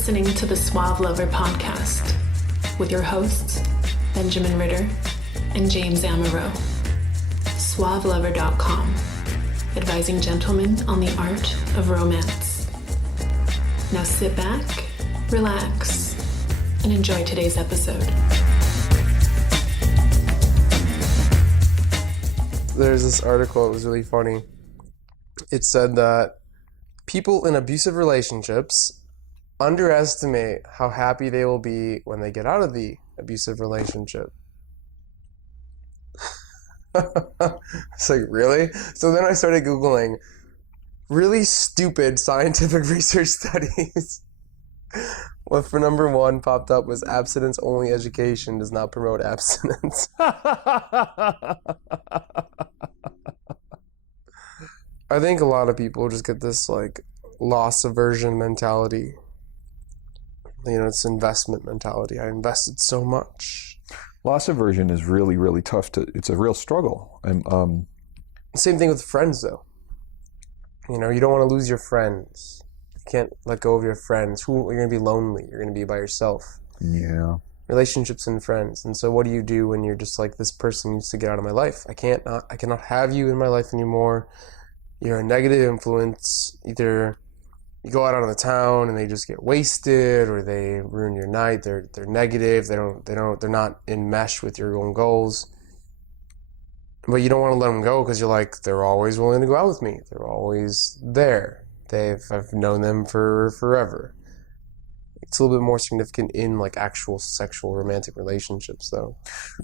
listening to the Suave Lover podcast with your hosts, Benjamin Ritter and James Amaro. SuaveLover.com, advising gentlemen on the art of romance. Now sit back, relax, and enjoy today's episode. There's this article, it was really funny. It said that people in abusive relationships underestimate how happy they will be when they get out of the abusive relationship. It's like, really? So then I started Googling really stupid scientific research studies. What for number one popped up was abstinence-only education does not promote abstinence. I think a lot of people just get this like loss aversion mentality. You know, it's investment mentality. I invested so much. Loss aversion is really, really tough it's a real struggle. Same thing with friends though. You know, you don't want to lose your friends. You can't let go of your friends. You're going to be lonely. You're going to be by yourself. Yeah. Relationships and friends. And so what do you do when you're just like, this person needs to get out of my life? I cannot have you in my life anymore. You're a negative influence. Either you go out on the town and they just get wasted, or they ruin your night. They're negative. They're not in mesh with your own goals. But you don't want to let them go because you're like, they're always willing to go out with me. They're always there. I've known them for forever. It's a little bit more significant in like actual sexual romantic relationships though.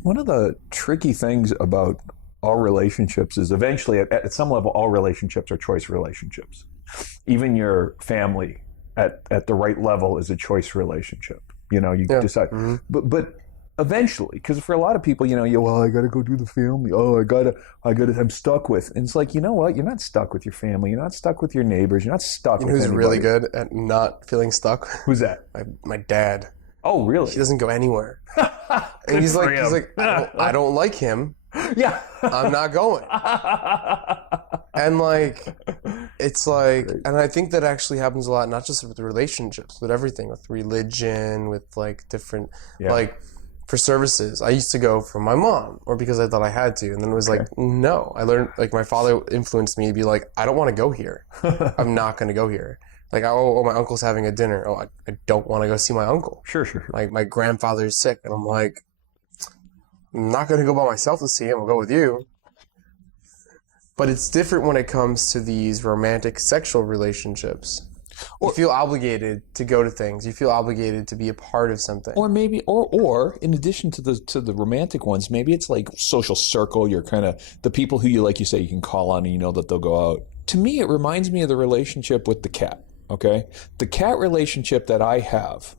One of the tricky things about all relationships is eventually, at some level, all relationships are choice relationships. Even your family at the right level is a choice relationship. You know, you decide. Mm-hmm. But eventually, because for a lot of people, I got to go do the family. Oh, I'm stuck with. And it's like, you know what? You're not stuck with your family. You're not stuck with your neighbors. You're not stuck with anybody. Who's really good at not feeling stuck? Who's that? My dad. Oh, really? He doesn't go anywhere. And he's like, I don't like him. Yeah. I'm not going. And like, it's like, and I think that actually happens a lot, not just with relationships, but everything, with religion, with like different, like for services. I used to go for my mom, or because I thought I had to. And then it was like, no. I learned, like my father influenced me to be like, I don't want to go here. I'm not going to go here. Like, oh, my uncle's having a dinner. Oh, I don't want to go see my uncle. Sure. Like, my grandfather's sick. And I'm like, I'm not going to go by myself to see him. I'll go with you. But it's different when it comes to these romantic sexual relationships. You feel obligated to go to things. You feel obligated to be a part of something. Or maybe, or in addition to the romantic ones, maybe it's like social circle. You're kind of the people who you say you can call on and you know that they'll go out. To me, it reminds me of the relationship with the cat. Okay? The cat relationship that I have.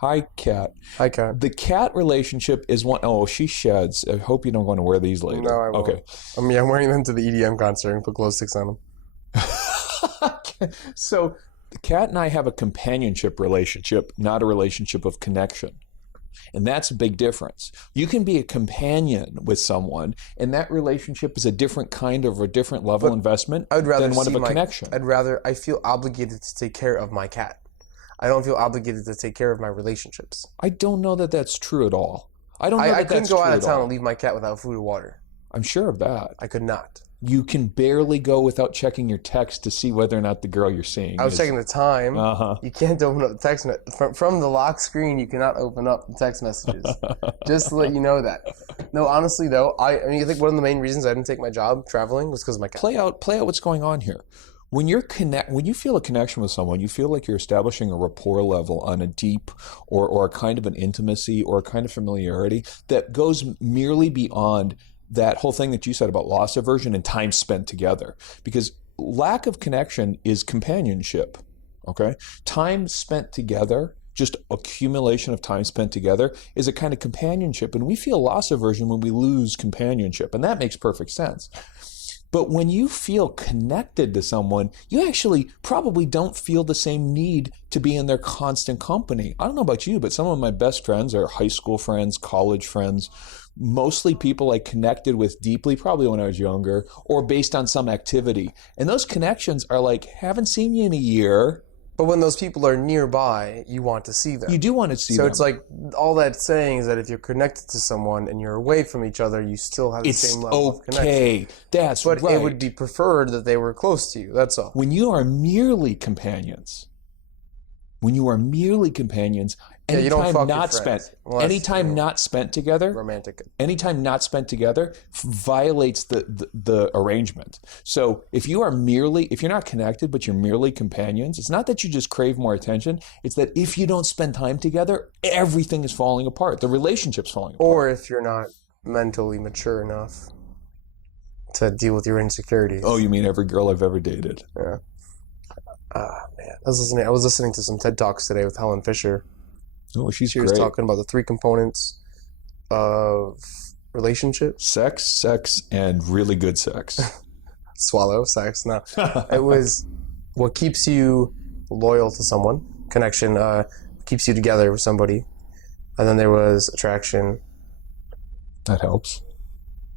Hi, cat. Hi, cat. The cat relationship is one. Oh, she sheds. I hope you don't want to wear these later. No, I won't. Okay. I mean, I'm wearing them to the EDM concert and put glow sticks on them. So the cat and I have a companionship relationship, not a relationship of connection. And that's a big difference. You can be a companion with someone, and that relationship is a different kind of, a different level investment than one of a connection. I feel obligated to take care of my cat. I don't feel obligated to take care of my relationships. I don't know that that's true at all. I couldn't go out of town and leave my cat without food or water. I'm sure of that. I could not. You can barely go without checking your text to see whether or not the girl you're seeing I was checking the time. You can't open up the text from the lock screen. You cannot open up the text messages. Just to let you know that. No, honestly though, I think one of the main reasons I didn't take my job traveling was because of my cat. Play out what's going on here. When you feel a connection with someone, you feel like you're establishing a rapport level on a deep or a kind of an intimacy or a kind of familiarity that goes merely beyond that whole thing that you said about loss aversion and time spent together. Because lack of connection is companionship, okay? Time spent together, just accumulation of time spent together, is a kind of companionship. And we feel loss aversion when we lose companionship, and that makes perfect sense. But when you feel connected to someone, you actually probably don't feel the same need to be in their constant company. I don't know about you, but some of my best friends are high school friends, college friends, mostly people I connected with deeply, probably when I was younger, or based on some activity. And those connections are like, haven't seen you in a year. But when those people are nearby, you want to see them. You do want to see so them. it's like all that's saying is that if you're connected to someone and you're away from each other, you still have the same level of connection. Okay, that's but right. It would be preferred that they were close to you. That's all. When you are merely companions, you don't fuck not your friends. spent, Well, anytime not spent together, romantic. anytime not spent together violates the arrangement. So if you're not connected, but you're merely companions, it's not that you just crave more attention. It's that if you don't spend time together, everything is falling apart. The relationship's falling apart. Or if you're not mentally mature enough to deal with your insecurities. Oh, you mean every girl I've ever dated? Yeah. Man. I was listening to some TED Talks today with Helen Fisher. Oh, she's She great. was talking about the 3 components of relationships. Sex, and really good sex. Swallow, sex. No. It was what keeps you loyal to someone. Connection keeps you together with somebody. And then there was attraction. That helps.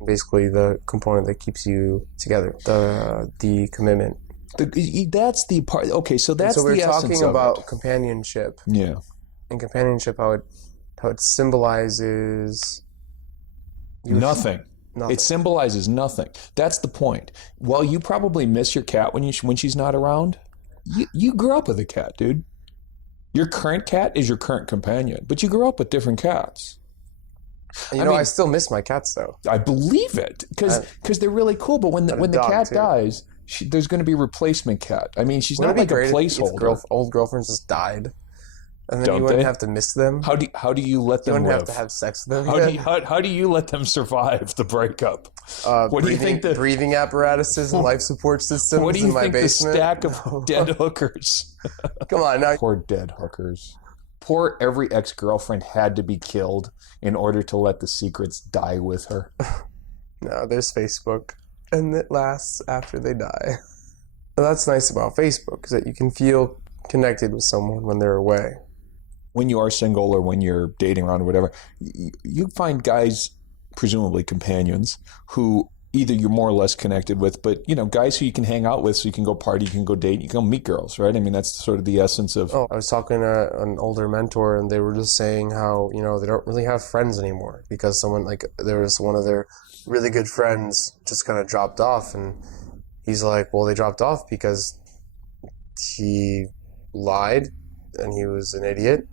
Basically the component that keeps you together. The commitment. That's the part. Okay, so that's the essence of it. So we're talking about companionship. Yeah. And companionship, how it symbolizes Nothing. It symbolizes nothing. That's the point. While you probably miss your cat when she's not around, you grew up with a cat, dude. Your current cat is your current companion, but you grew up with different cats. I still miss my cats, though. I believe it because they're really cool. But when the cat dies, there's going to be a replacement cat. I mean, she's not like a placeholder. Old girlfriends just died. And then Don't you wouldn't they? have to miss them. How do you let them You wouldn't live? have to have sex with them. How do you let them survive the breakup? What do you think breathing apparatuses and life support systems What do you in my think basement? the stack of dead hookers? Come on now. Poor dead hookers. Poor every ex-girlfriend had to be killed in order to let the secrets die with her. No, there's Facebook, and it lasts after they die. And that's nice about Facebook, is that you can feel connected with someone when they're away. When you are single or when you're dating around or whatever, you find guys, presumably companions, who either you're more or less connected with, but, guys who you can hang out with so you can go party, you can go date, you can go meet girls, right? I mean, that's sort of the essence of... I was talking to an older mentor, and they were just saying how, they don't really have friends anymore because there was one of their really good friends just kind of dropped off, and he's like, well, they dropped off because he lied and he was an idiot,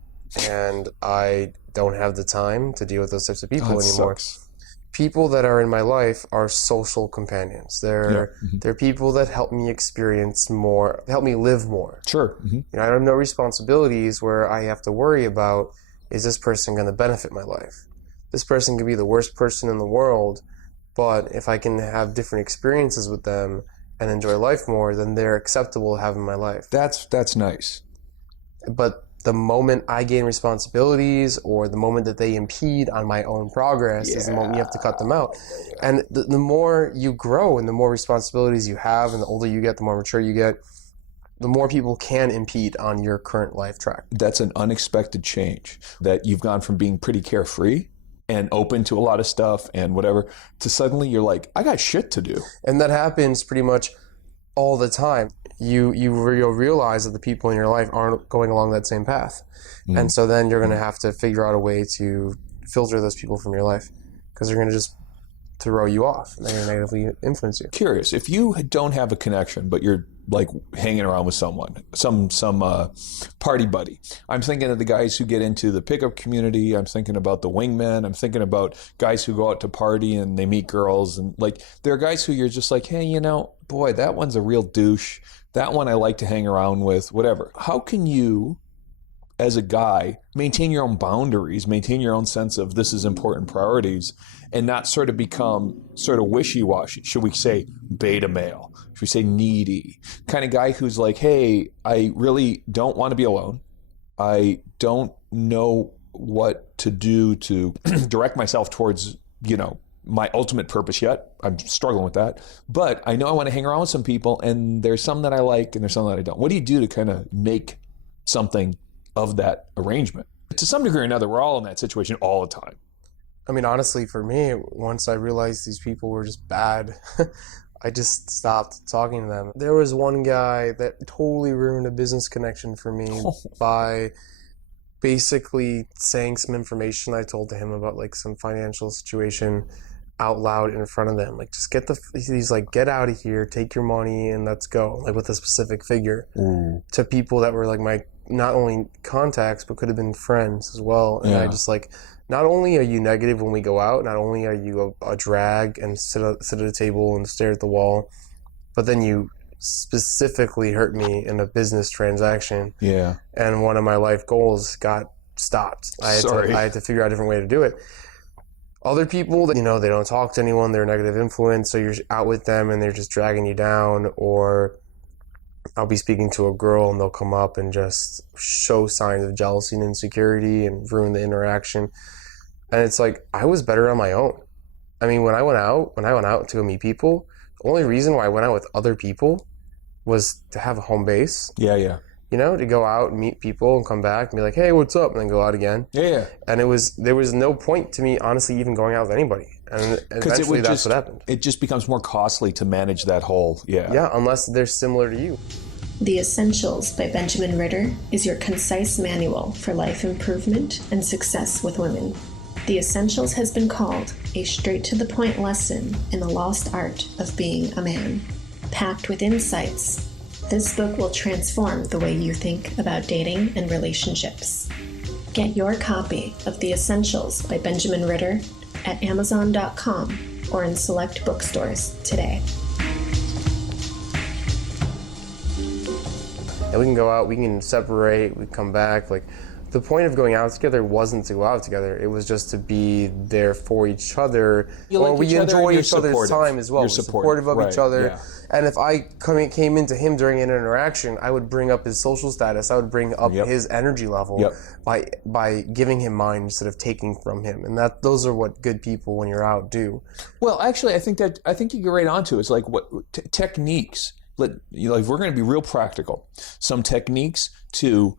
and I don't have the time to deal with those types of people anymore. Sucks. People that are in my life are social companions. They're people that help me experience more, help me live more. Sure. Mm-hmm. I have no responsibilities where I have to worry about, is this person going to benefit my life? This person could be the worst person in the world, but if I can have different experiences with them and enjoy life more, then they're acceptable to have in my life. That's nice. But the moment I gain responsibilities or the moment that they impede on my own progress is the moment you have to cut them out. And the more you grow and the more responsibilities you have and the older you get, the more mature you get, the more people can impede on your current life track. That's an unexpected change, that you've gone from being pretty carefree and open to a lot of stuff and whatever to suddenly you're like, I got shit to do. And that happens pretty much all the time. You'll realize that the people in your life aren't going along that same path. Mm. And so then you're going to have to figure out a way to filter those people from your life because they're going to just throw you off and they're going to negatively influence you. Curious, if you don't have a connection, but you're like hanging around with someone, some party buddy. I'm thinking of the guys who get into the pickup community. I'm thinking about the Wingmen. I'm thinking about guys who go out to party and they meet girls. And like, there are guys who you're just like, hey, boy, that one's a real douche. That one I like to hang around with, whatever. How can you, as a guy, maintain your own boundaries, maintain your own sense of this is important priorities, and not sort of become sort of wishy-washy? Should we say beta male? Should we say needy? Kind of guy who's like, hey, I really don't want to be alone. I don't know what to do to direct myself towards, my ultimate purpose yet. I'm struggling with that. But I know I want to hang around with some people, and there's some that I like and there's some that I don't. What do you do to kind of make something of that arrangement? To some degree or another, we're all in that situation all the time. I mean, honestly, for me, once I realized these people were just bad, I just stopped talking to them. There was one guy that totally ruined a business connection for me by basically saying some information I told to him about like some financial situation out loud in front of them. Like, just he's like, get out of here, take your money and let's go. Like, with a specific figure. To people that were like my, not only contacts, but could have been friends as well. And I just like, not only are you negative when we go out, not only are you a drag and sit at a table and stare at the wall, but then you specifically hurt me in a business transaction. Yeah. And one of my life goals got stopped. I had to figure out a different way to do it. Other people that, you know, they don't talk to anyone, they're a negative influence, so you're out with them and they're just dragging you down. Or I'll be speaking to a girl and they'll come up and just show signs of jealousy and insecurity and ruin the interaction. And it's like, I was better on my own. I mean, when I went out to go meet people, the only reason why I went out with other people was to have a home base. Yeah, yeah. You know, to go out and meet people and come back and be like, hey, what's up? And then go out again. Yeah. And there was no point to me, honestly, even going out with anybody. And eventually that's what happened. It just becomes more costly to manage that whole, Yeah, unless they're similar to you. The Essentials by Benjamin Ritter is your concise manual for life improvement and success with women. The Essentials has been called a straight-to-the-point lesson in the lost art of being a man. Packed with insights, this book will transform the way you think about dating and relationships. Get your copy of The Essentials by Benjamin Ritter at Amazon.com or in select bookstores today. And we can go out, we can separate, we come back. Like, the point of going out together wasn't to go out together. It was just to be there for each other. We enjoy each other's time as well. We're supportive of each other. Yeah. And if I came into him during an interaction, I would bring up his social status. I would bring up his energy level by giving him mine instead of taking from him. And those are what good people, when you're out, do. Well, actually, I think you get right onto it. It's like what techniques. If we're going to be real practical, some techniques to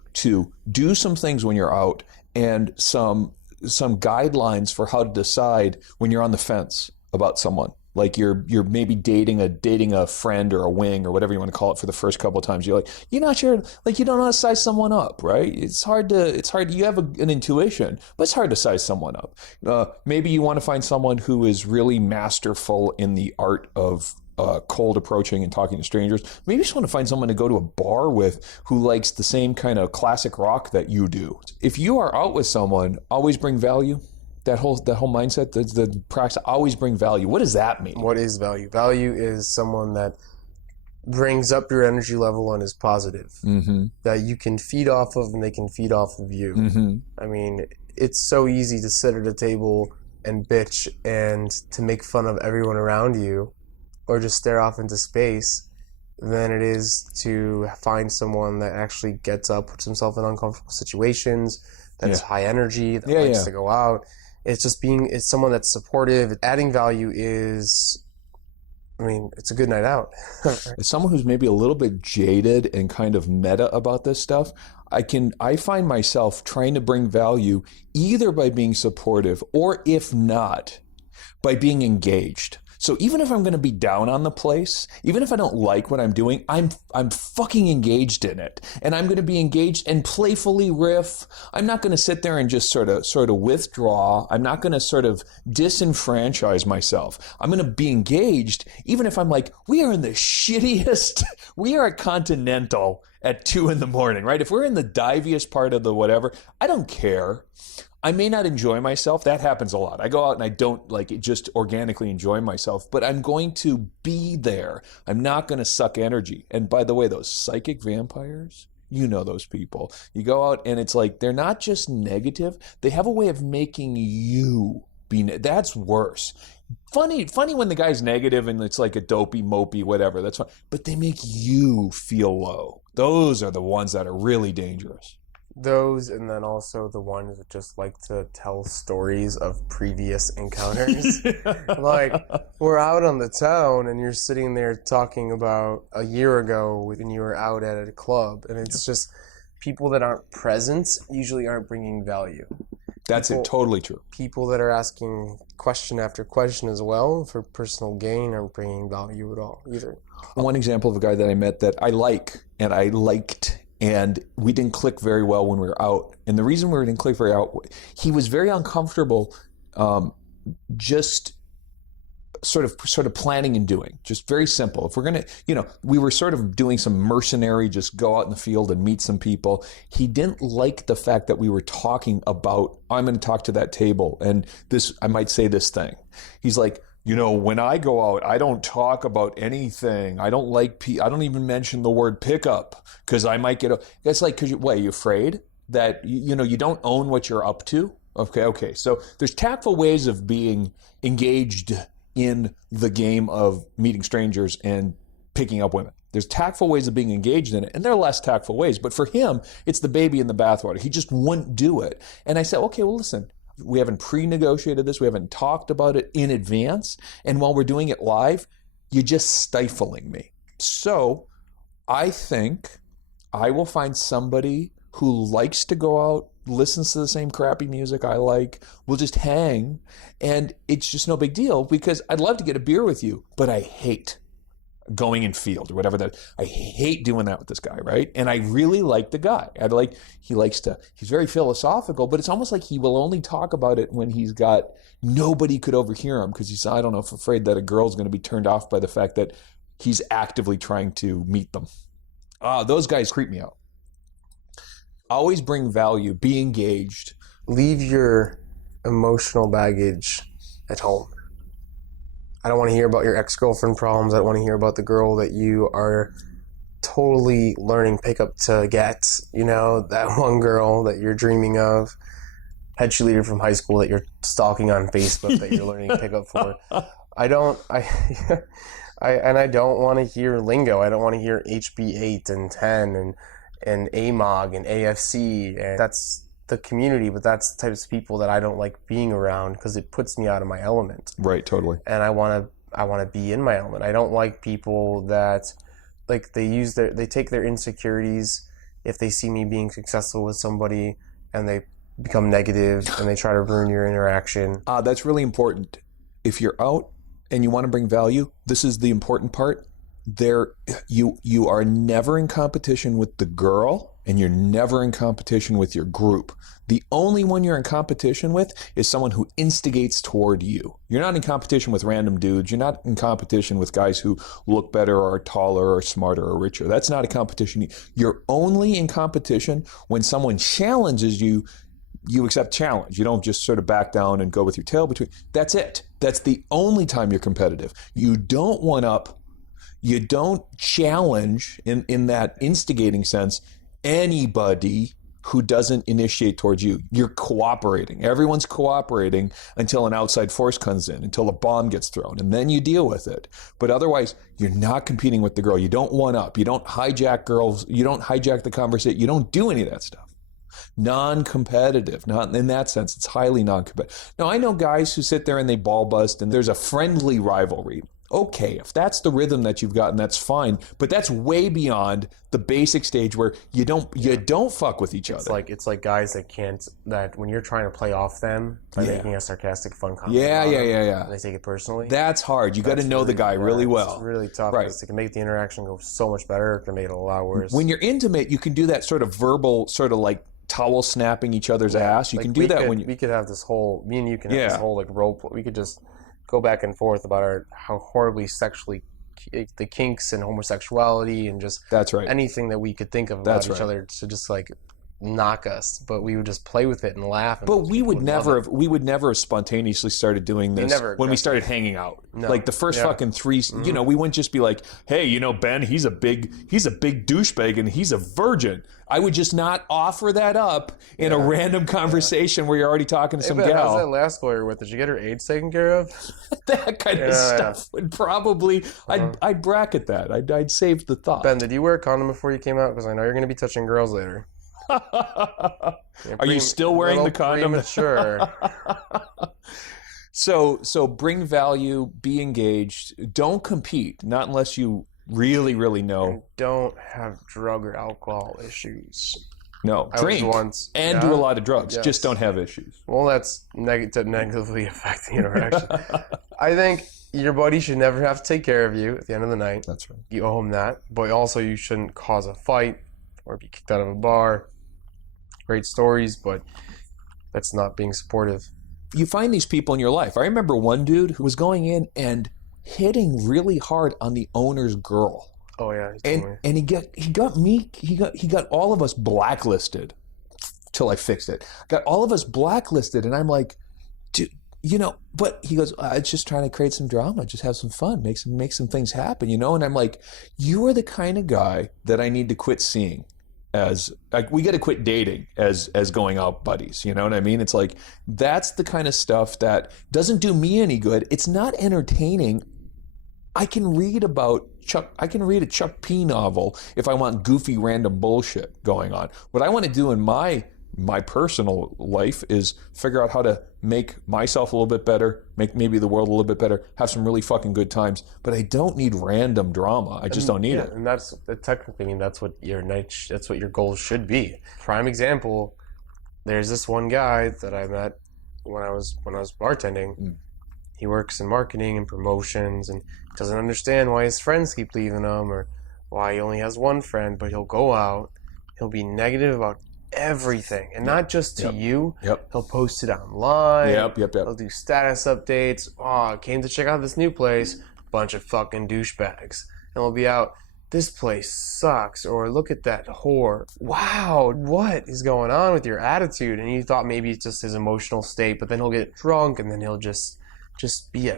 do some things when you're out, and some guidelines for how to decide when you're on the fence about someone. Like you're maybe dating a friend or a wing or whatever you want to call it for the first couple of times. You're not sure, like you don't know how to size someone up, right? It's hard. You have an intuition, but it's hard to size someone up. Maybe you want to find someone who is really masterful in the art of cold approaching and talking to strangers. Maybe you just want to find someone to go to a bar with who likes the same kind of classic rock that you do. If you are out with someone, always bring value. That whole mindset, the practice, always bring value. What does that mean? What is value? Value is someone that brings up your energy level and is positive. That you can feed off of and they can feed off of you. I mean, it's so easy to sit at a table and bitch and to make fun of everyone around you, or just stare off into space, than it is to find someone that actually gets up, puts himself in uncomfortable situations, that's high energy, that likes to go out. It's someone that's supportive. Adding value is, it's a good night out. As someone who's maybe a little bit jaded and kind of meta about this stuff, I find myself trying to bring value either by being supportive, or if not, by being engaged. So even if I'm going to be down on the place, even if I don't like what I'm doing, I'm fucking engaged in it. And I'm going to be engaged and playfully riff. I'm not going to sit there and just sort of withdraw. I'm not going to sort of disenfranchise myself. I'm going to be engaged, even if I'm like, we are in the shittiest, we are at Continental at 2 a.m, right? If we're in the diviest part of the whatever, I don't care. I may not enjoy myself. That happens a lot. I go out and I don't just organically enjoy myself, but I'm going to be there. I'm not going to suck energy. And by the way, those psychic vampires, you know those people. You go out and it's like, they're not just negative. They have a way of making you be, that's worse. Funny when the guy's negative and it's like a dopey, mopey, whatever. That's fine. But they make you feel low. Those are the ones that are really dangerous. Those, and then also the ones that just like to tell stories of previous encounters. Like, we're out on the town and you're sitting there talking about a year ago when you were out at a club, and it's just people that aren't present usually aren't bringing value. That's it. Totally true. People that are asking question after question as well for personal gain aren't bringing value at all either. One example of a guy that I met that I like and I liked, and we didn't click very well when we were out. And the reason we didn't click very out, he was very uncomfortable, just sort of planning and doing. Just very simple. If we're going to, we were sort of doing some mercenary, just go out in the field and meet some people. He didn't like the fact that we were talking about, I'm going to talk to that table and this, I might say this thing. He's like, when I go out, I don't talk about anything. I don't I don't even mention the word pickup because I might get, it's like, because you're afraid that, you don't own what you're up to. Okay. So there's tactful ways of being engaged in the game of meeting strangers and picking up women. There's tactful ways of being engaged in it, and there are less tactful ways. But for him, it's the baby in the bathwater. He just wouldn't do it. And I said, okay, well, listen, we haven't pre-negotiated this. We haven't talked about it in advance. And while we're doing it live, you're just stifling me. So I think I will find somebody who likes to go out, listens to the same crappy music I like, we'll just hang, and it's just no big deal because I'd love to get a beer with you, but I hate going in field or whatever that. I hate doing that with this guy, right? And I really like the guy. He's very philosophical, but it's almost like he will only talk about it when nobody could overhear him because he's, I don't know, afraid that a girl's going to be turned off by the fact that he's actively trying to meet them. Those guys creep me out. Always bring value, be engaged. Leave your emotional baggage at home. I don't want to hear about your ex-girlfriend problems. I don't want to hear about the girl that you are totally learning pickup to get. That one girl that you're dreaming of, head cheerleader from high school that you're stalking on Facebook that you're learning pickup for. I don't want to hear lingo. I don't want to hear HB8 and 10 and AMOG and AFC, and that's the community, but that's the types of people that I don't like being around because it puts me out of my element. Right, totally. And I want to be in my element. I don't like people that they take their insecurities if they see me being successful with somebody and they become negative and they try to ruin your interaction. That's really important. If you're out and you want to bring value, this is the important part. You are never in competition with the girl and you're never in competition with your group. The only one you're in competition with is someone who instigates toward you. You're not in competition with random dudes. You're not in competition with guys who look better or are taller or smarter or richer. That's not a competition. You're only in competition when someone challenges you. You accept challenge. You don't just sort of back down and go with your tail between. That's it. That's the only time you're competitive. You don't one up. You don't challenge in that instigating sense anybody who doesn't initiate towards you. You're cooperating. Everyone's cooperating until an outside force comes in, until a bomb gets thrown, and then you deal with it. But otherwise, you're not competing with the girl. You don't one up. You don't hijack girls. You don't hijack the conversation. You don't do any of that stuff. Non-competitive, not in that sense. It's highly non-competitive. Now, I know guys who sit there and they ball bust, and there's a friendly rivalry. Okay, if that's the rhythm that you've gotten, that's fine. But that's way beyond the basic stage where you don't fuck with each other. It's like guys that when you're trying to play off them by making a sarcastic fun comment. Yeah. And they take it personally. That's hard. You got to know the guy really well. It's really tough because it can make the interaction go so much better. It can make it a lot worse. When you're intimate, you can do that sort of verbal, sort of like towel snapping each other's ass. You can do that when we could have this whole, me and you can have this whole role play. We could just go back and forth about how horribly sexually the kinks and homosexuality and just anything that we could think of about each other to just knock us, but we would just play with it and laugh. But we would never have spontaneously started doing this when we started hanging out. No. Like the first fucking three, we wouldn't just be like, hey, Ben, he's a big douchebag and he's a virgin. I would just not offer that up in a random conversation where you're already talking to some gal. How's that last girl you're with? Did you get her AIDS taken care of? That kind of stuff would probably, I'd bracket that. I'd save the thought. Ben, did you wear a condom before you came out? Because I know you're going to be touching girls later. Are you still wearing the condom? Sure. So bring value, be engaged, don't compete, not unless you really, really know. And don't have drug or alcohol issues. No, I drink was once, and do a lot of drugs. Yes. Just don't have issues. Well, that's negatively affecting interaction. I think your buddy should never have to take care of you at the end of the night. That's right. You owe him that. But also you shouldn't cause a fight or be kicked out of a bar. Great stories, but that's not being supportive. You find these people in your life. I remember one dude who was going in and hitting really hard on the owner's girl. Oh yeah, and he got all of us blacklisted till I fixed it. Got all of us blacklisted, and I'm like, dude, but he goes, it's just trying to create some drama, just have some fun, make some things happen, and I'm like, you are the kind of guy that I need to quit seeing as, like, we got to quit dating as going out buddies, you know what I mean? It's like, that's the kind of stuff that doesn't do me any good. It's not entertaining. I can read a Chuck P novel if I want goofy random bullshit going on. What I want to do in my personal life is figure out how to make myself a little bit better, make maybe the world a little bit better, have some really fucking good times, but I don't need random drama. I just don't need it. And that's technically, I mean, that's what your goals should be. Prime example, there's this one guy that I met when I was bartending. He works in marketing and promotions and doesn't understand why his friends keep leaving him or why he only has one friend, but he'll go out, he'll be negative about everything, and not just to you. He'll post it online. He'll do status updates. Oh, I came to check out this new place. Bunch of fucking douchebags. And we'll be out, this place sucks, or look at that whore. Wow, what is going on with your attitude? And you thought maybe it's just his emotional state, but then he'll get drunk and then he'll just be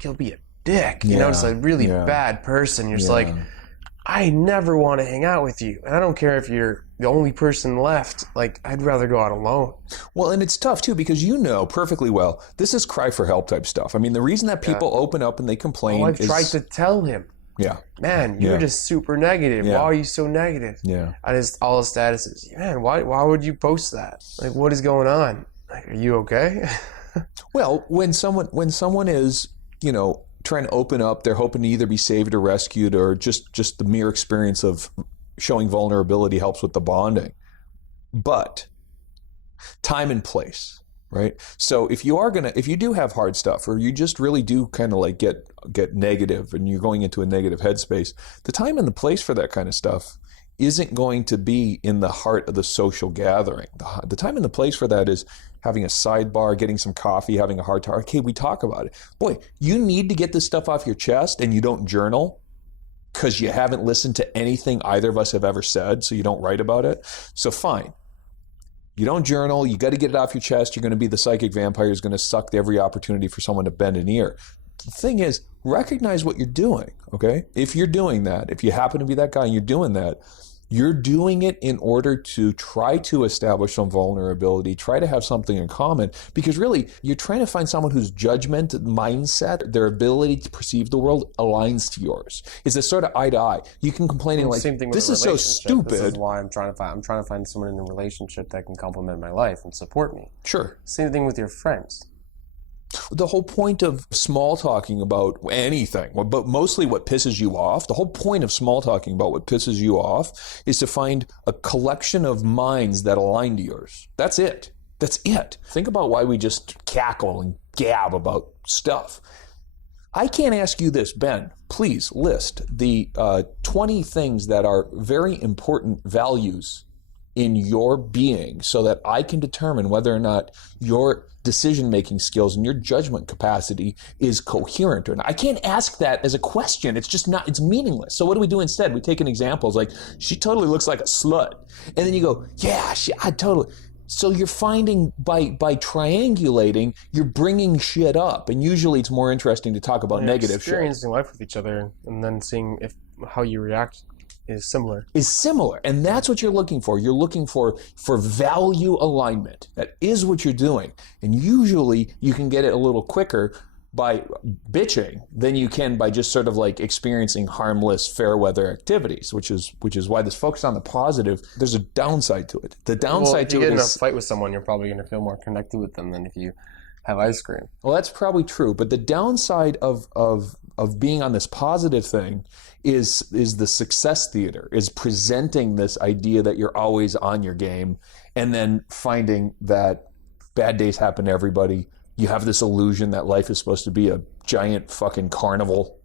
he'll be a dick, just a really bad person. You're just like, I never want to hang out with you. And I don't care if you're the only person left. Like, I'd rather go out alone. Well, and it's tough too, because you know perfectly well, this is cry for help type stuff. I mean, the reason that people open up and they complain I've tried to tell him. Yeah. Man, you're just super negative. Yeah. Why are you so negative? Yeah. On all his statuses. Man, why would you post that? Like, what is going on? Like, are you okay? Well, when someone is, trying to open up, they're hoping to either be saved or rescued, or just the mere experience of showing vulnerability helps with the bonding. But time and place, right? So if you do have hard stuff, or you just really do kind of like get negative and you're going into a negative headspace, the time and the place for that kind of stuff isn't going to be in the heart of the social gathering. The time and the place for that is having a sidebar, getting some coffee, having a hard time. Okay, we talk about it. Boy, you need to get this stuff off your chest, and you don't journal because you haven't listened to anything either of us have ever said, so you don't write about it. So fine. You don't journal. You got to get it off your chest. You're going to be the psychic vampire who's going to suck every opportunity for someone to bend an ear. The thing is, recognize what you're doing, okay? If you're doing that, if you happen to be that guy and you're doing that, you're doing it in order to try to establish some vulnerability, try to have something in common, because really, you're trying to find someone whose judgment, mindset, their ability to perceive the world aligns to yours. It's a sort of eye to eye. You can complain like, this is so stupid. This is why I'm trying to find someone in a relationship that can complement my life and support me. Sure. Same thing with your friends. The whole point of small talking about anything, but mostly what pisses you off, the whole point of small talking about what pisses you off is to find a collection of minds that align to yours. That's it. That's it. Think about why we just cackle and gab about stuff. I can't ask you this, Ben. Please list the 20 things that are very important values in your being so that I can determine whether or not your decision-making skills and your judgment capacity is coherent or not. I can't ask that as a question. It's just not, it's meaningless. So what do we do instead? We take an example. It's like, she totally looks like a slut. And then you go, yeah, I totally. So you're finding by triangulating, you're bringing shit up. And usually it's more interesting to talk about negative shit. Experiencing life with each other and then seeing how you react is similar. And that's what you're looking for. You're looking for value alignment. That is what you're doing. And usually you can get it a little quicker by bitching than you can by just sort of like experiencing harmless fair weather activities, which is why this focus on the positive, there's a downside to it. The downside to it is, if you get in a fight with someone, you're probably going to feel more connected with them than if you have ice cream. Well, that's probably true. But the downside of of being on this positive thing is the success theater, is presenting this idea that you're always on your game, and then finding that bad days happen to everybody. You have this illusion that life is supposed to be a giant fucking carnival.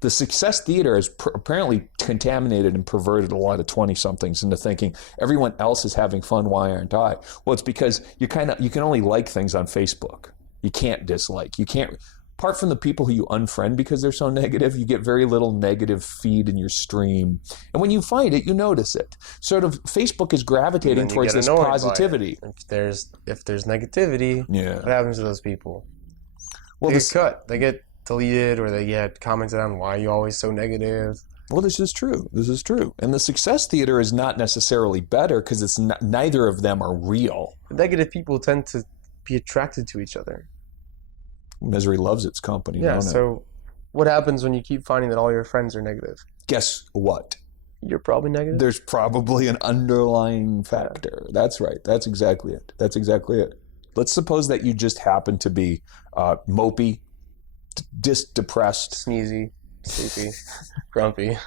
The success theater has apparently contaminated and perverted a lot of 20-somethings into thinking everyone else is having fun, why aren't I? Well, it's because you can only like things on Facebook. You can't dislike. You can't, apart from the people who you unfriend because they're so negative, you get very little negative feed in your stream. And when you find it, you notice it. Sort of Facebook is gravitating towards this positivity. If there's negativity, what happens to those people? Well, they get cut. They get deleted, or they get commented on, why are you always so negative? Well, this is true. This is true. And the success theater is not necessarily better because it's not, neither of them are real. The negative people tend to be attracted to each other. Misery loves its company. Yeah, so what happens when you keep finding that all your friends are negative? Guess what? You're probably negative. There's probably an underlying factor. That's right. That's exactly it. That's exactly it. Let's suppose that you just happen to be mopey, depressed, sneezy, sleepy, grumpy.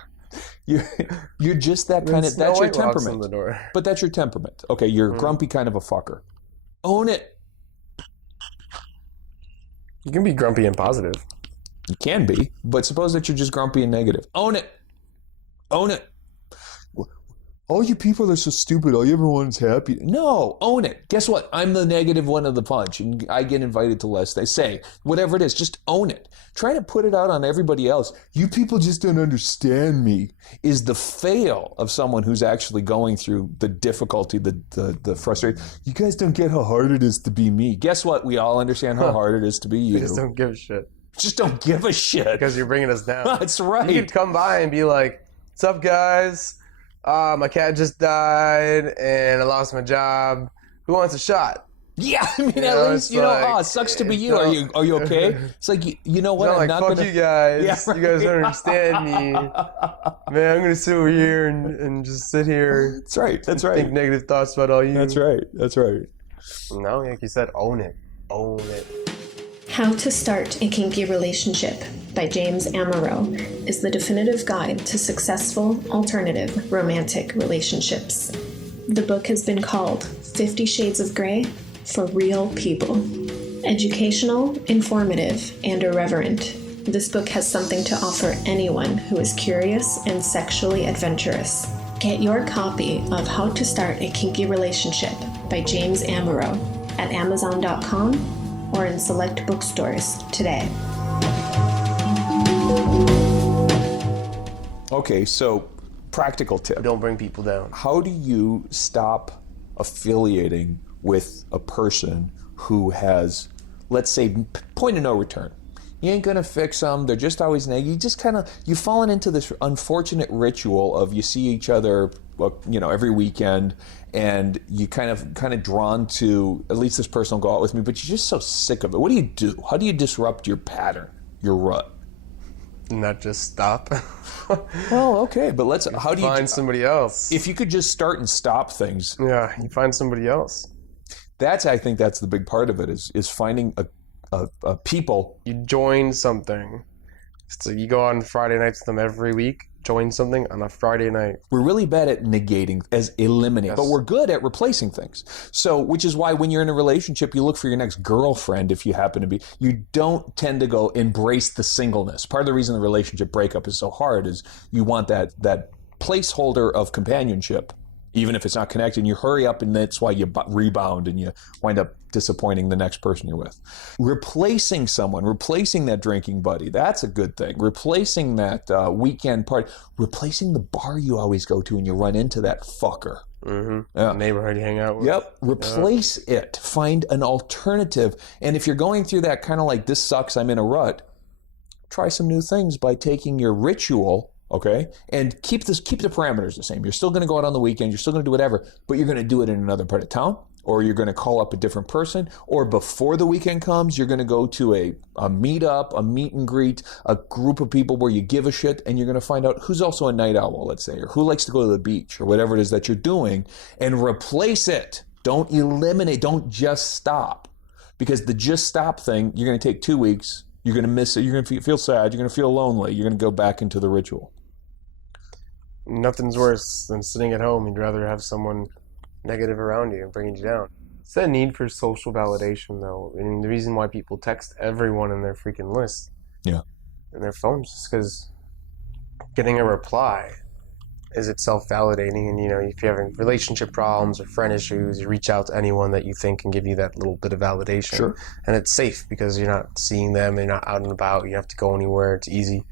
You're just that kind of, that's your temperament. The door. But that's your temperament. Okay, you're grumpy kind of a fucker. Own it. You can be grumpy and positive. You can be, but suppose that you're just grumpy and negative. Own it. Own it. All you people are so stupid. All everyone's happy. No, own it. Guess what? I'm the negative one of the bunch, and I get invited to less. They say, whatever it is, just own it. Trying to put it out on everybody else. You people just don't understand me. Is the fail of someone who's actually going through the difficulty, the frustration. You guys don't get how hard it is to be me. Guess what? We all understand how hard it is to be you. We just don't give a shit. Just don't give a shit. Because you're bringing us down. That's right. You could come by and be like, what's up, guys? My cat just died and I lost my job. Who wants a shot? Yeah, I mean, at least, it sucks to be you. Are you okay? It's like, you know what? I'm not fuck you guys. Yeah, right. You guys don't understand me. Man, I'm going to sit over here and just sit here. That's right. That's right. Think negative thoughts about all you. That's right. That's right. No, like you said, own it. Own it. How to Start a Kinky Relationship by James Amaro is the definitive guide to successful, alternative, romantic relationships. The book has been called 50 Shades of Grey for Real People. Educational, informative, and irreverent, this book has something to offer anyone who is curious and sexually adventurous. Get your copy of How to Start a Kinky Relationship by James Amaro at Amazon.com or in select bookstores today. Okay, so practical tip. Don't bring people down. How do you stop affiliating with a person who has, let's say, point of no return? You ain't gonna fix them. They're just always negative. You just you've fallen into this unfortunate ritual of you see each other, every weekend, and you kind of drawn to, at least this person will go out with me, but you're just so sick of it. What do you do? How do you disrupt your pattern, your rut? Not just stop. Well, okay, but how do you find somebody else? If you could just start and stop things. Yeah, you find somebody else. I think that's the big part of it is finding a people. You join something. So you go on Friday nights with them every week. Join something on a Friday night. We're really bad at negating, eliminating, but we're good at replacing things. So, which is why when you're in a relationship, you look for your next girlfriend if you happen to be. You don't tend to go embrace the singleness. Part of the reason the relationship breakup is so hard is you want that placeholder of companionship, even if it's not connected, and you hurry up, and that's why you rebound and you wind up disappointing the next person you're with. Replacing someone, replacing that drinking buddy, that's a good thing. Replacing that weekend party, replacing the bar you always go to and you run into that fucker. Mm-hmm. Yeah. Neighborhood you hang out with. Yep. Replace it. Find an alternative. And if you're going through that kind of like, this sucks, I'm in a rut, try some new things by taking your ritual, okay, and keep the parameters the same. You're still going to go out on the weekend, you're still going to do whatever, but you're going to do it in another part of town, or you're going to call up a different person, or before the weekend comes, you're going to go to a meetup, a meet and greet, a group of people where you give a shit, and you're going to find out who's also a night owl, let's say, or who likes to go to the beach, or whatever it is that you're doing, and replace it. Don't eliminate, don't just stop. Because the just stop thing, you're going to take 2 weeks, You're going to miss it. You're going to feel sad. You're going to feel lonely. You're going to go back into the ritual. Nothing's worse than sitting at home. You'd rather have someone negative around you and bringing you down. It's that need for social validation, though. I mean, the reason why people text everyone in their freaking list, yeah, in their phones, is because getting a reply is itself validating. And, if you're having relationship problems or friend issues, you reach out to anyone that you think can give you that little bit of validation. Sure. And it's safe because you're not seeing them, you're not out and about, you don't have to go anywhere, it's easy.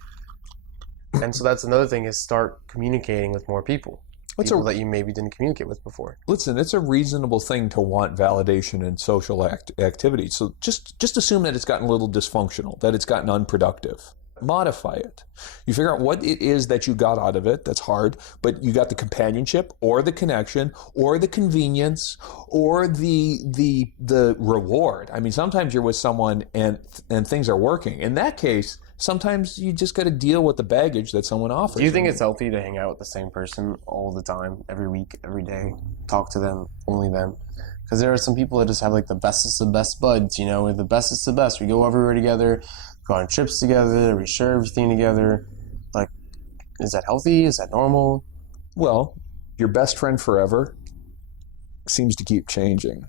And so that's another thing, is start communicating with more people. People that you maybe didn't communicate with before. Listen, it's a reasonable thing to want validation in social activity. So just assume that it's gotten a little dysfunctional, that it's gotten unproductive. Modify it. You figure out what it is that you got out of it. That's hard, but you got the companionship or the connection or the convenience or the reward. I mean, sometimes you're with someone and things are working. In that case, sometimes you just got to deal with the baggage that someone offers. Do you think it's healthy to hang out with the same person all the time, every week, every day, talk to them, only them? Because there are some people that just have like the bestest of best buds, we're the bestest of best. We go everywhere together, go on trips together, we share everything together. Like, is that healthy? Is that normal? Well, your best friend forever seems to keep changing.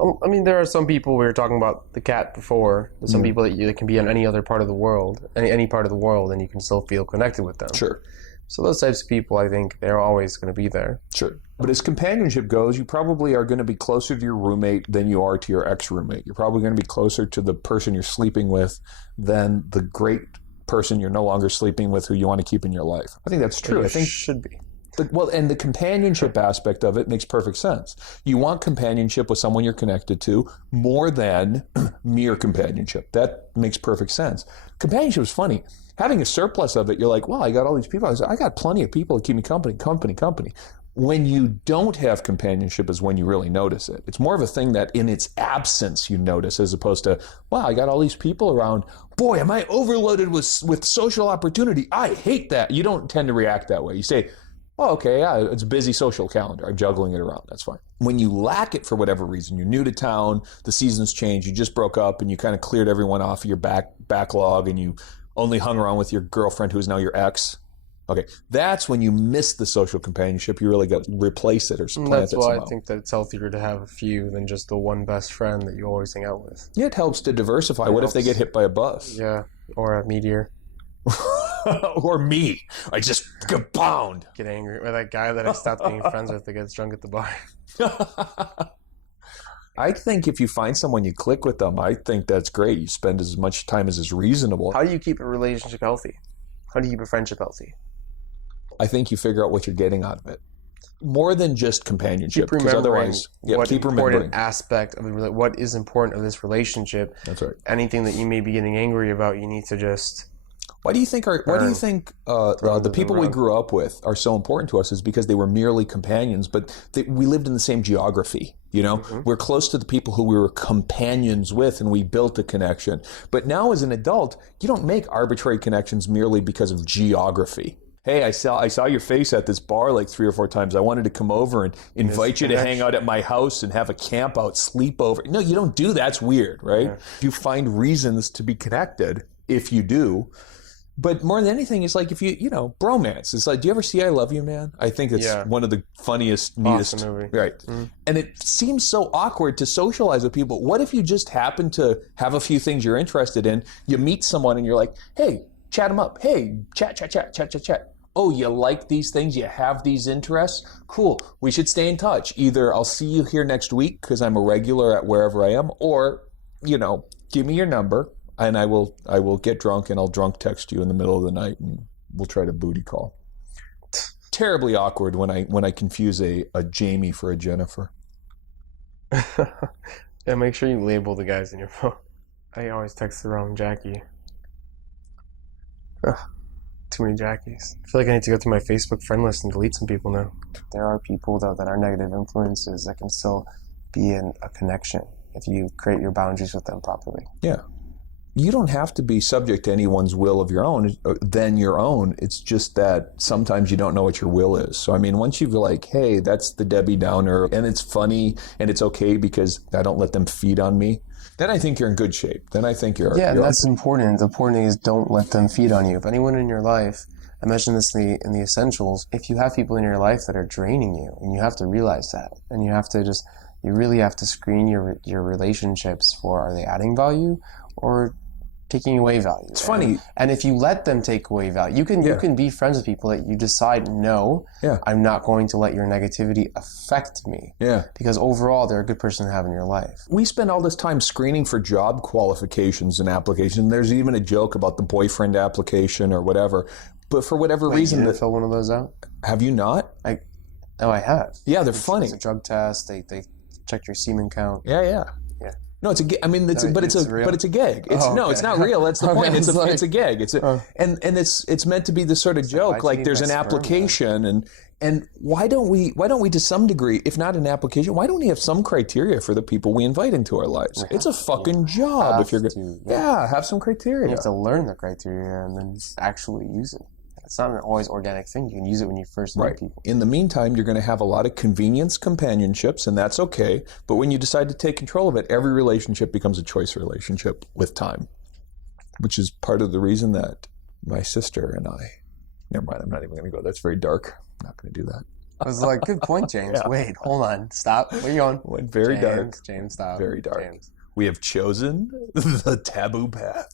I mean, there are some people, we were talking about the cat before, there's some people that can be in any other part of the world, any part of the world, and you can still feel connected with them. Sure. So those types of people, I think, they're always going to be there. Sure. But as companionship goes, you probably are going to be closer to your roommate than you are to your ex-roommate. You're probably going to be closer to the person you're sleeping with than the great person you're no longer sleeping with who you want to keep in your life. I think that's true. I think should be. And the companionship aspect of it makes perfect sense. You want companionship with someone you're connected to more than mere companionship. That makes perfect sense. Companionship is funny. Having a surplus of it, you're like, wow, I got all these people. I got plenty of people to keep me company. When you don't have companionship is when you really notice it. It's more of a thing that in its absence you notice, as opposed to, wow, I got all these people around. Boy, am I overloaded with social opportunity. I hate that. You don't tend to react that way. You say, oh, okay, yeah, it's a busy social calendar. I'm juggling it around. That's fine. When you lack it for whatever reason, you're new to town, the seasons change, you just broke up, and you kind of cleared everyone off of your backlog, and you only hung around with your girlfriend who is now your ex. Okay, that's when you miss the social companionship. You really got to replace it or supplant it somehow. That's why I think that it's healthier to have a few than just the one best friend that you always hang out with. Yeah, it helps to diversify. What if they get hit by a bus? Yeah, or a meteor. Or me. I just get bound. Get angry with that guy that I stopped being friends with that gets drunk at the bar. I think if you find someone you click with them, I think that's great. You spend as much time as is reasonable. How do you keep a relationship healthy? How do you keep a friendship healthy? I think you figure out what you're getting out of it. More than just companionship. Keep remembering keep remembering. Aspect of what is important of this relationship. That's right. Anything that you may be getting angry about, you need to just... Why do you think the people we grew up with are so important to us is because they were merely companions, but we lived in the same geography, Mm-hmm. We're close to the people who we were companions with, and we built a connection. But now as an adult, you don't make arbitrary connections merely because of geography. Hey, I saw your face at this bar like 3 or 4 times. I wanted to come over and invite you to hang out at my house and have a camp out, sleep over. No, you don't do that. It's weird, right? Yeah. You find reasons to be connected if you do. But more than anything, it's like if bromance. It's like, do you ever see I Love You, Man? I think it's one of the funniest, neatest. Awesome movie. Right. Mm-hmm. And it seems so awkward to socialize with people. What if you just happen to have a few things you're interested in? You meet someone and you're like, hey, chat them up. Hey, chat. Oh, you like these things? You have these interests? Cool. We should stay in touch. Either I'll see you here next week because I'm a regular at wherever I am, or, give me your number. And I will get drunk and I'll drunk text you in the middle of the night and we'll try to booty call. Terribly awkward when I confuse a Jamie for a Jennifer. Yeah, make sure you label the guys in your phone. I always text the wrong Jackie. Ugh, too many Jackies. I feel like I need to go through my Facebook friend list and delete some people now. There are people though that are negative influences that can still be in a connection if you create your boundaries with them properly. Yeah. you don't have to be subject to anyone's will of your own than your own. It's just that sometimes you don't know what your will is. So, I mean, once you're like, hey, that's the Debbie Downer, and it's funny, and it's okay because I don't let them feed on me, then I think you're in good shape. Then I think you're... Yeah, and that's important. The important thing is don't let them feed on you. If anyone in your life, I mentioned this in the essentials, if you have people in your life that are draining you, and you have to realize that, and you have to you really have to screen your relationships for, are they adding value or taking away value? It's funny. And if you let them take away value, you can be friends with people that you decide, no, I'm not going to let your negativity affect me. Yeah. Because overall, they're a good person to have in your life. We spend all this time screening for job qualifications and applications. There's even a joke about the boyfriend application or whatever. But for whatever reason... You didn't fill one of those out? Have you not? I have. Yeah, they're funny. It's a drug test. They check your semen count. Yeah. No, it's a gig. I mean, it's a gig. It's not real. That's the point. It's a gig. And it's meant to be this sort of joke. Like there's an application, and why don't we to some degree, if not an application, why don't we have some criteria for the people we invite into our lives? It's a fucking job if you're good. Yeah, have some criteria. You have to learn the criteria and then actually use it. It's not an always organic thing. You can use it when you first meet people. In the meantime, you're going to have a lot of convenience companionships, and that's okay. But when you decide to take control of it, every relationship becomes a choice relationship with time, which is part of the reason that my sister and I... Never mind, I'm not even going to go. That's very dark. I'm not going to do that. I was like, good point, James. Yeah. Wait, hold on. Stop. Where are you going? Went very dark. James, stop. Very dark. James. We have chosen the taboo path.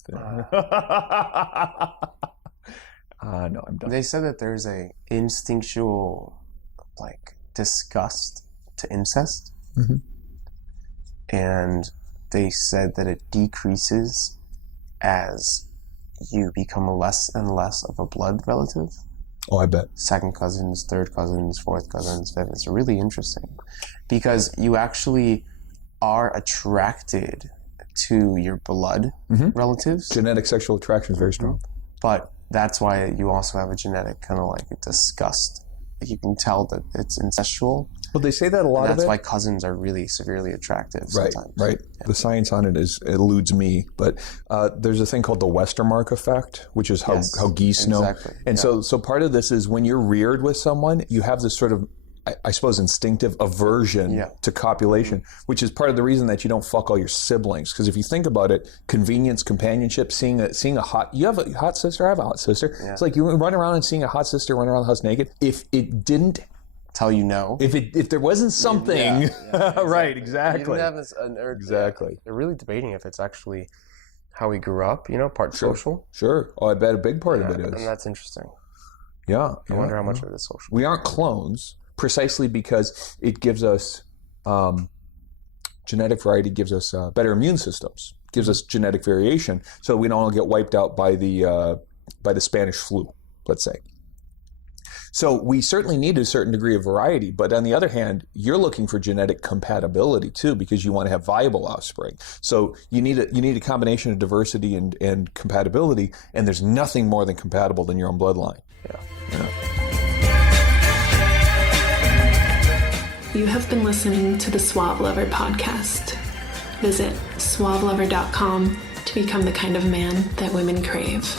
No, I'm done. They said that there's a instinctual, disgust to incest. Mm-hmm. And they said that it decreases as you become less and less of a blood relative. Oh, I bet. Second cousins, third cousins, fourth cousins, fifth. It's really interesting because you actually are attracted to your blood relatives. Genetic sexual attraction is very strong. But that's why you also have a genetic kind of like a disgust. You can tell that it's incestual. Well, they say that a lot of it. That's why cousins are really severely attractive sometimes. Right. Yeah. The science on it eludes me. But there's a thing called the Westermark effect, which is how geese know. Exactly. And so part of this is when you're reared with someone, you have this sort of, I suppose, instinctive aversion to copulation, which is part of the reason that you don't fuck all your siblings. Because if you think about it, convenience, companionship, seeing a hot... You have a hot sister? I have a hot sister. Yeah. It's like you run around and seeing a hot sister run around the house naked. If it didn't... Tell you no. If there wasn't something... Exactly. Right, exactly. You didn't have an urge. Exactly. They're really debating if it's actually how we grew up, part social. Sure. Oh, I bet a big part of it is. And that's interesting. Yeah. I wonder how much of it is social. We aren't clones. Precisely because it gives us genetic variety, gives us better immune systems, gives us genetic variation, so we don't get wiped out by the Spanish flu, let's say. So we certainly need a certain degree of variety, but on the other hand, you're looking for genetic compatibility too, because you want to have viable offspring. So you need a combination of diversity and compatibility, and there's nothing more than compatible than your own bloodline. Yeah. You have been listening to the Suave Lover podcast. Visit suavelover.com to become the kind of man that women crave.